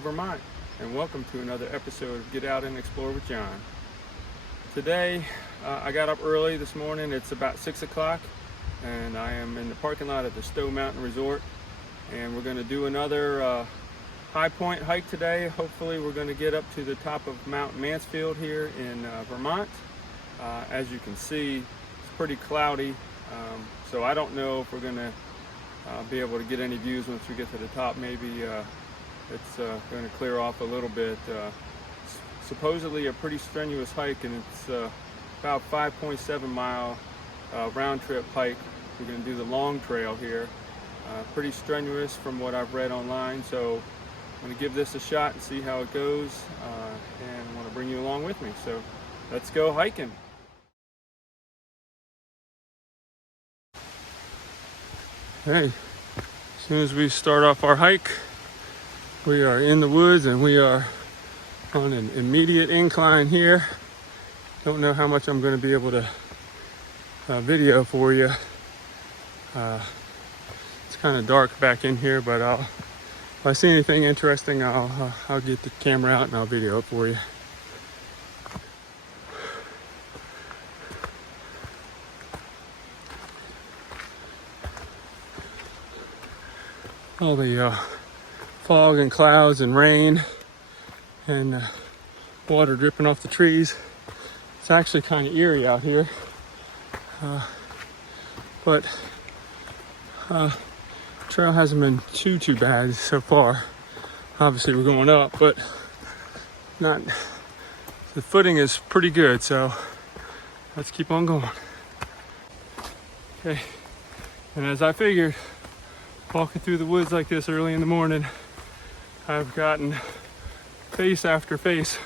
Vermont, and welcome to another episode of Get Out and Explore with John. Today, I got up early this morning. It's about 6 o'clock, and I am in the parking lot at the Stowe Mountain Resort, and we're going to do another high point hike today. Hopefully, we're going to get up to the top of Mount Mansfield here in Vermont. As you can see, it's pretty cloudy, so I don't know if we're going to be able to get any views once we get to the top. Maybe it's going to clear off a little bit. Supposedly a pretty strenuous hike, and it's about 5.7 mile round trip hike. We're going to do the long trail here. Pretty strenuous from what I've read online, so I'm going to give this a shot and see how it goes, and I want to bring you along with me. So let's go hiking. Hey, as soon as we start off our hike, we are in the woods and we are on an immediate incline here. Don't know how much I'm going to be able to video for you. It's kind of dark back in here, but if I see anything interesting, I'll get the camera out and I'll video it for you. All the fog and clouds and rain and water dripping off the trees. It's actually kind of eerie out here, but trail hasn't been too bad so far. Obviously we're going up, but not. The footing is pretty good, so let's keep on going. Okay, and as I figured, walking through the woods like this early in the morning, I've gotten face after face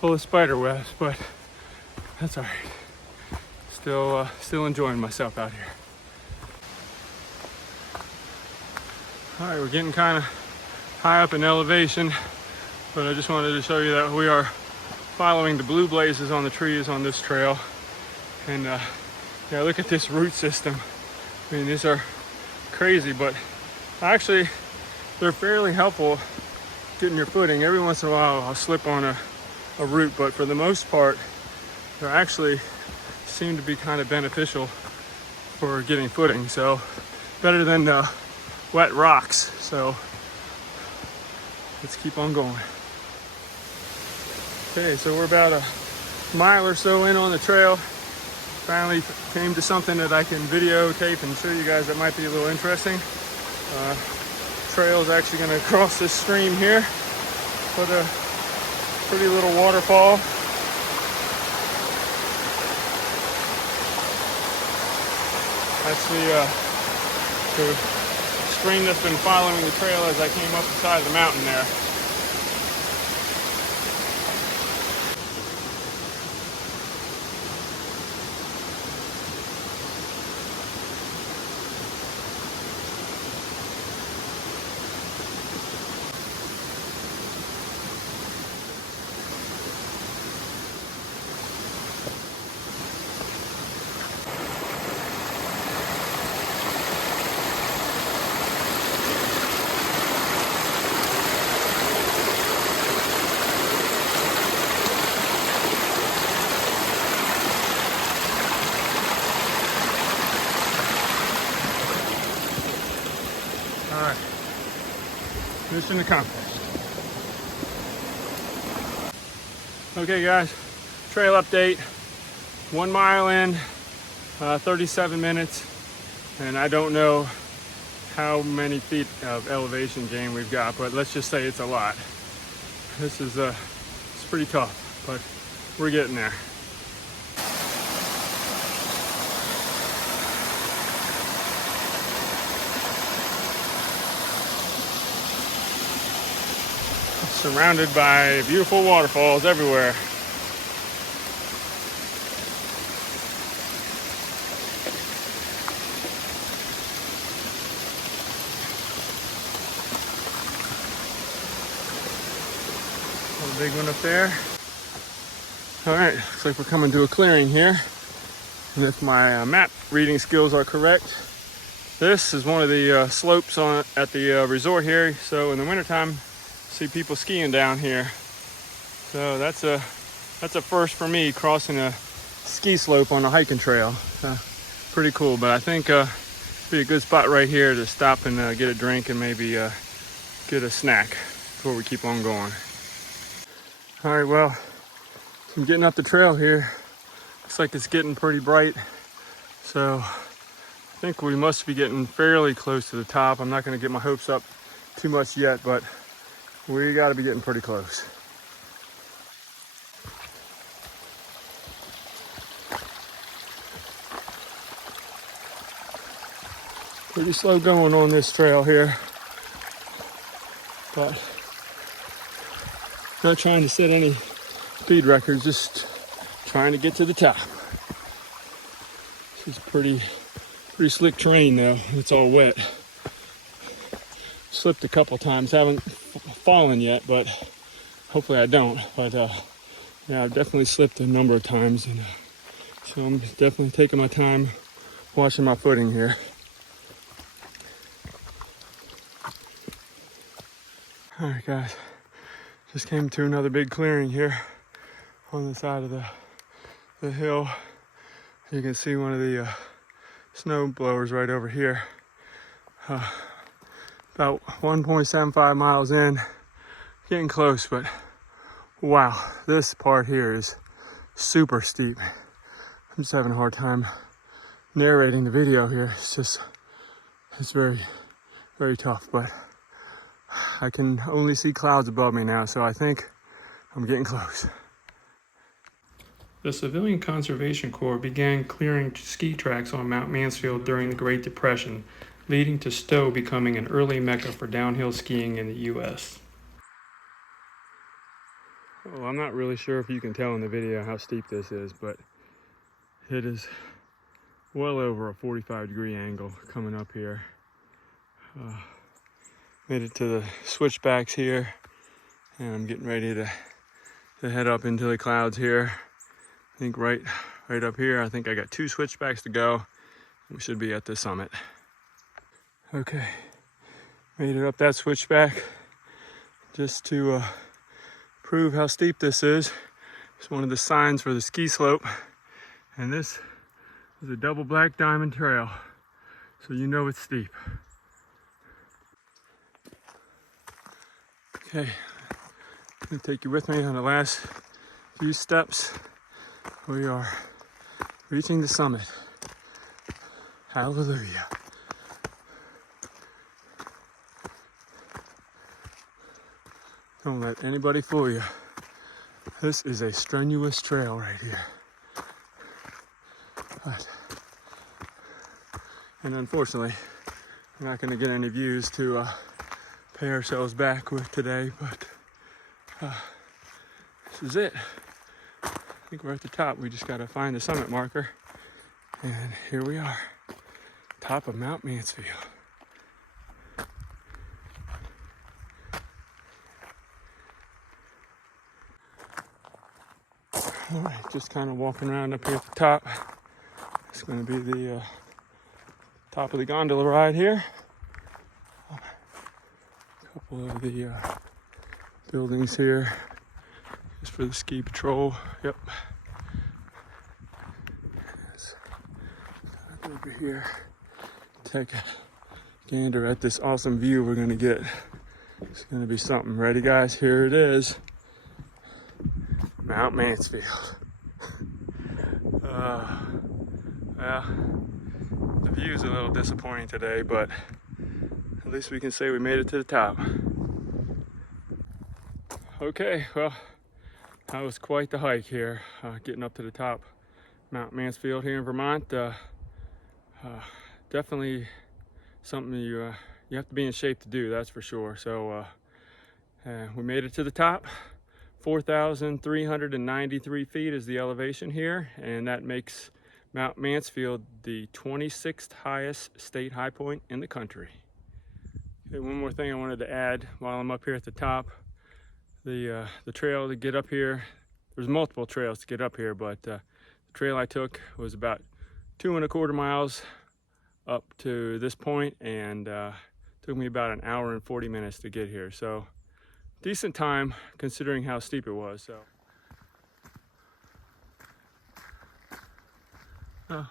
full of spider webs, but that's all right. Still enjoying myself out here. All right, we're getting kind of high up in elevation, but I just wanted to show you that we are following the blue blazes on the trees on this trail. And yeah, look at this root system. I mean, these are crazy, but actually they're fairly helpful getting your footing. Every once in a while I'll slip on a root, but for the most part they actually seem to be kind of beneficial for getting footing, so better than wet rocks. So let's keep on going. Okay, so we're about a mile or so in on the trail. Finally came to something that I can videotape and show you guys that might be a little interesting. Trail is actually going to cross this stream here. Put a pretty little waterfall. That's the stream that's been following the trail as I came up the side of the mountain there. Alright, mission accomplished. Okay guys, trail update. 1 mile in, 37 minutes, and I don't know how many feet of elevation gain we've got, but let's just say it's a lot. This is it's pretty tough, but we're getting there. Surrounded by beautiful waterfalls everywhere. A big one up there. All right, looks like we're coming to a clearing here. And if my map reading skills are correct, this is one of the slopes at the resort here. So in the wintertime, see people skiing down here. So that's a first for me, crossing a ski slope on a hiking trail. Pretty cool, but I think be a good spot right here to stop and get a drink and maybe get a snack before we keep on going. All right, well, I'm getting up the trail here. Looks like it's getting pretty bright. So I think we must be getting fairly close to the top. I'm not gonna get my hopes up too much yet, but we gotta be getting pretty close. Pretty slow going on this trail here, but not trying to set any speed records, just trying to get to the top. This is pretty slick terrain though. It's all wet. Slipped a couple times, haven't fallen yet, but hopefully I don't. But yeah, I've definitely slipped a number of times, and so I'm definitely taking my time watching my footing here. All right, guys, just came to another big clearing here on the side of the hill. You can see one of the snow blowers right over here. About 1.75 miles in, getting close, but wow, this part here is super steep. I'm just having a hard time narrating the video here. It's very, very tough, but I can only see clouds above me now, so I think I'm getting close. The Civilian Conservation Corps began clearing ski tracks on Mount Mansfield during the Great Depression, leading to Stowe becoming an early mecca for downhill skiing in the U.S. Well, I'm not really sure if you can tell in the video how steep this is, but it is well over a 45-degree angle coming up here. Made it to the switchbacks here, and I'm getting ready to head up into the clouds here. I think right up here, I think I got 2 switchbacks to go. We should be at the summit. Okay, made it up that switchback just to prove how steep this is. It's one of the signs for the ski slope, and this is a double black diamond trail, so you know it's steep. Okay, I'm gonna take you with me on the last few steps. We are reaching the summit. Hallelujah. Don't let anybody fool you. This is a strenuous trail right here. And unfortunately, we're not gonna get any views to pay ourselves back with today, but this is it. I think we're at the top. We just gotta find the summit marker, and here we are, top of Mount Mansfield. All right, just kind of walking around up here at the top. It's gonna be the top of the gondola ride here. Couple of the buildings here just for the ski patrol. Yep. Over here, take a gander at this awesome view we're gonna get. It's gonna be something. Ready, guys? Here it is, Mount Mansfield. Well, the view's a little disappointing today, but at least we can say we made it to the top. Okay, well, that was quite the hike here, getting up to the top Mount Mansfield here in Vermont. Definitely something you have to be in shape to do, that's for sure. So we made it to the top. 4,393 feet is the elevation here, and that makes Mount Mansfield the 26th highest state high point in the country. Okay, one more thing I wanted to add while I'm up here at the top. The trail to get up here, there's multiple trails to get up here, but the trail I took was about 2.25 miles up to this point, and took me about an hour and 40 minutes to get here. So decent time considering how steep it was. So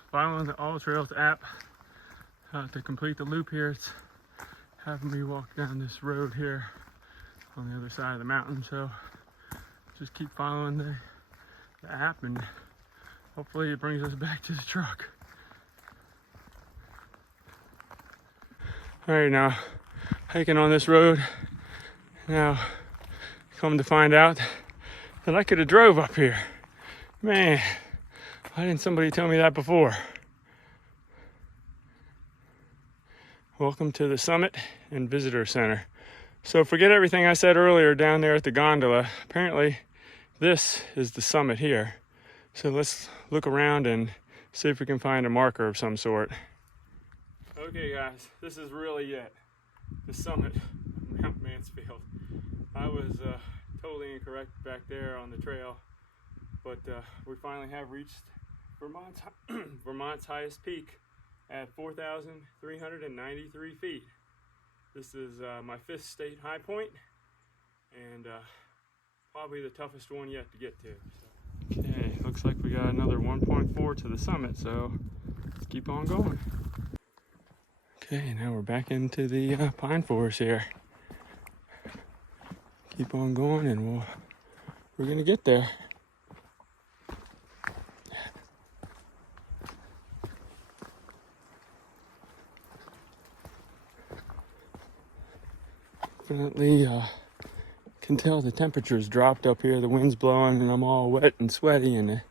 following the All Trails app to complete the loop here, it's having me walk down this road here on the other side of the mountain. So just keep following the app and hopefully it brings us back to the truck. All right, now hiking on this road. Now come to find out that I could have drove up here. Man, why didn't somebody tell me that before? Welcome to the Summit and Visitor Center. So forget everything I said earlier down there at the gondola. Apparently this is the summit here. So let's look around and see if we can find a marker of some sort. Okay guys, this is really it. The summit of Mount Mansfield. I was totally incorrect back there on the trail, but we finally have reached Vermont's highest peak at 4,393 feet. This is my 5th state high point and probably the toughest one yet to get to. So. Okay, looks like we got another 1.4 to the summit, so let's keep on going. Okay, now we're back into the pine forest here. Keep on going and we're gonna get there. Definitely can tell the temperature's dropped up here. The wind's blowing and I'm all wet and sweaty and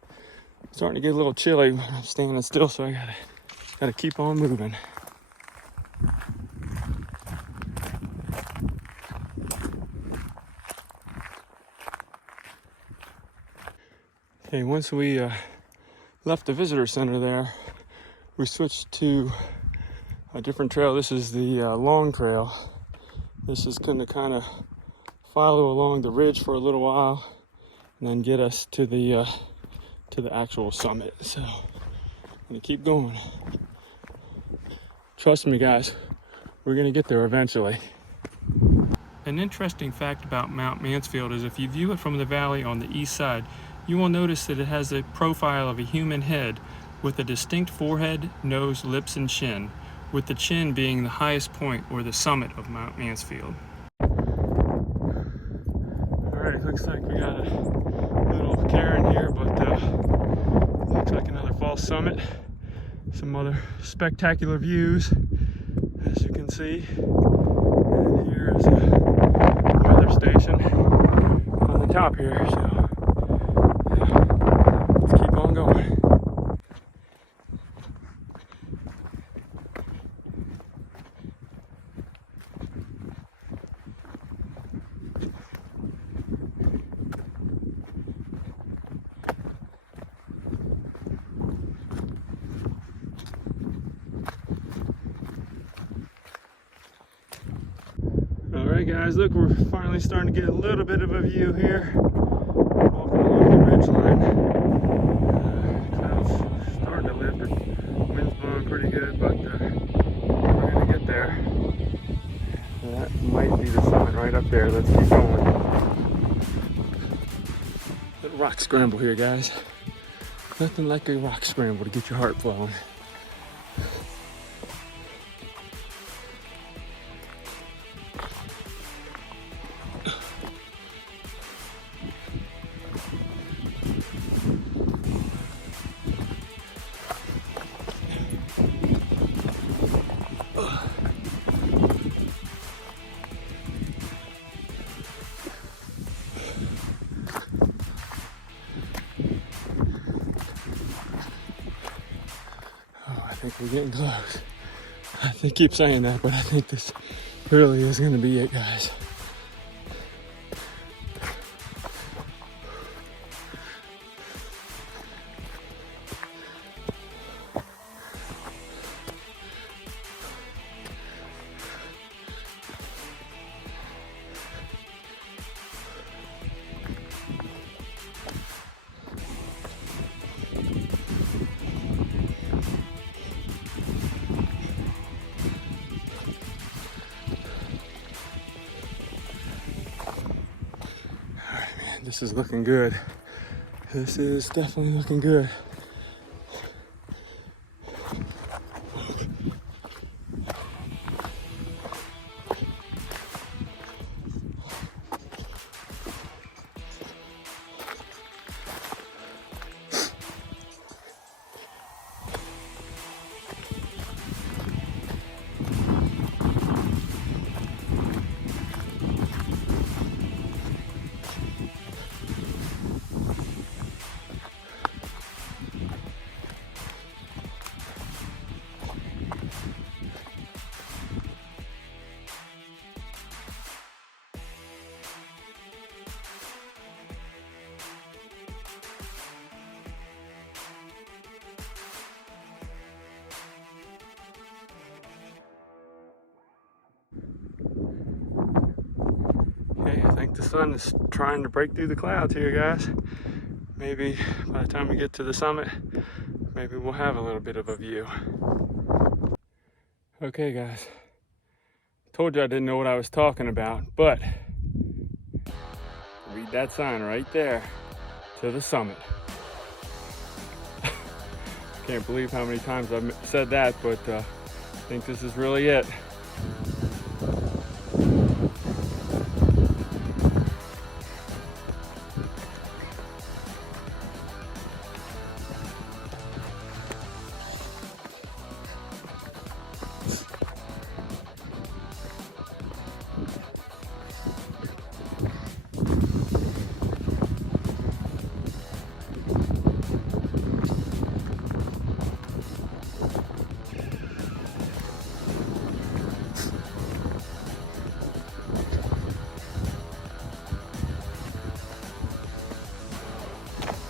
it's starting to get a little chilly when I'm standing still, so I gotta keep on moving. Okay, once we left the visitor center there, we switched to a different trail. This is the long trail. This is going to kind of follow along the ridge for a little while and then get us to the actual summit. So I'm going to keep going. Trust me guys, we're going to get there eventually. An interesting fact about Mount Mansfield is if you view it from the valley on the east side, you will notice that it has a profile of a human head with a distinct forehead, nose, lips, and chin, with the chin being the highest point or the summit of Mount Mansfield. Alright, looks like we got a little cairn here, but looks like another false summit. Some other spectacular views, as you can see. And here is a weather station on the top here, so let's keep on going. Alright guys, look, we're finally starting to get a little bit of a view here. Walking along the ridge line. Clouds starting to lift. Wind's blowing pretty good, but we're going to get there. That might be the summit right up there. Let's keep going. Little rock scramble here, guys. Nothing like a rock scramble to get your heart flowing. I think we're getting close. I keep saying that, but I think this really is going to be it, guys. This is looking good. This is definitely looking good. Okay, I think the sun is trying to break through the clouds here, guys. Maybe by the time we get to the summit, maybe we'll have a little bit of a view. Okay, guys. Told you I didn't know what I was talking about, but read that sign right there, to the summit. Can't believe how many times I've said that, but I think this is really it.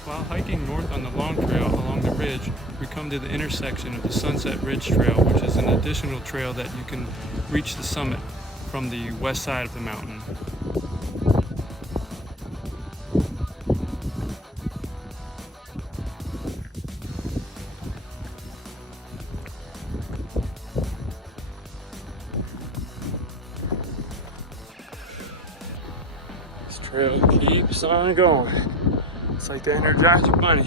While hiking north on the long trail along the ridge, we come to the intersection of the Sunset Ridge Trail, which is an additional trail that you can reach the summit from the west side of the mountain. This trail keeps on going. It's like the Energizer Bunny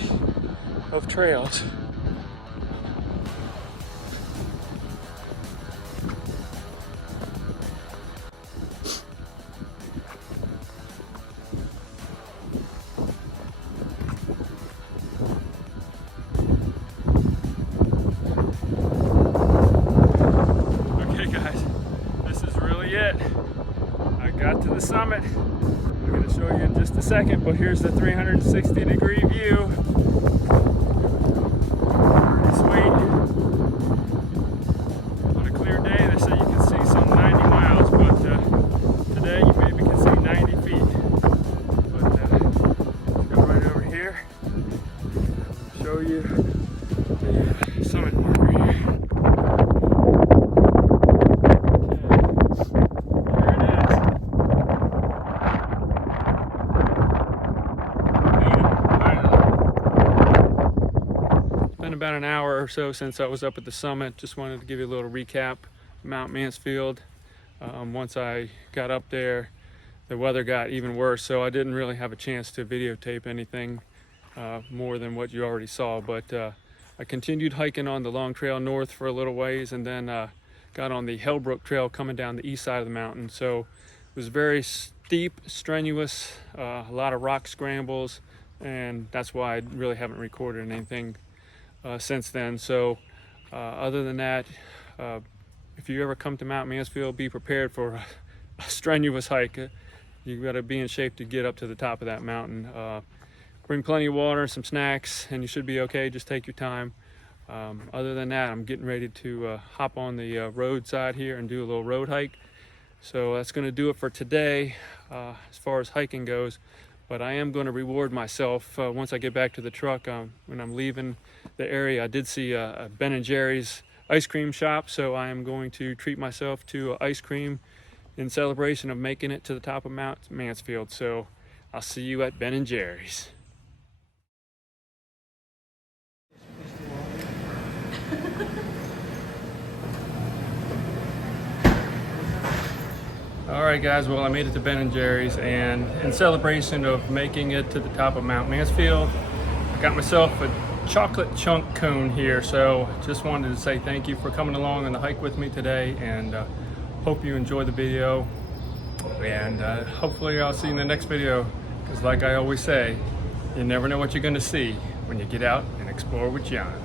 of trails. Okay guys, this is really it. I got to the summit. I'm going to show you in just a second, but here's the 360-degree view. Pretty sweet. On a clear day, they say you can see some 90 miles, but today you maybe can see 90 feet. But let's go right over here. Show you the summit marker here. About an hour or so since I was up at the summit. Just wanted to give you a little recap of Mount Mansfield. Once I got up there, the weather got even worse, so I didn't really have a chance to videotape anything more than what you already saw, but I continued hiking on the long trail north for a little ways, and then got on the Hellbrook Trail coming down the east side of the mountain. So it was very steep, strenuous, a lot of rock scrambles, and that's why I really haven't recorded anything since then. So other than that, if you ever come to Mount Mansfield, be prepared for a strenuous hike. You've got to be in shape to get up to the top of that mountain. Bring plenty of water, some snacks, and you should be okay. Just take your time. Other than that, I'm getting ready to hop on the roadside here and do a little road hike. So that's going to do it for today as far as hiking goes. But I am going to reward myself once I get back to the truck. When I'm leaving the area, I did see a Ben & Jerry's ice cream shop, so I am going to treat myself to ice cream in celebration of making it to the top of Mount Mansfield. So I'll see you at Ben & Jerry's. All right, guys, well, I made it to Ben & Jerry's, and in celebration of making it to the top of Mount Mansfield, I got myself a chocolate chunk cone here. So just wanted to say thank you for coming along on the hike with me today, and hope you enjoy the video, and hopefully I'll see you in the next video, because like I always say, you never know what you're going to see when you get out and explore with John.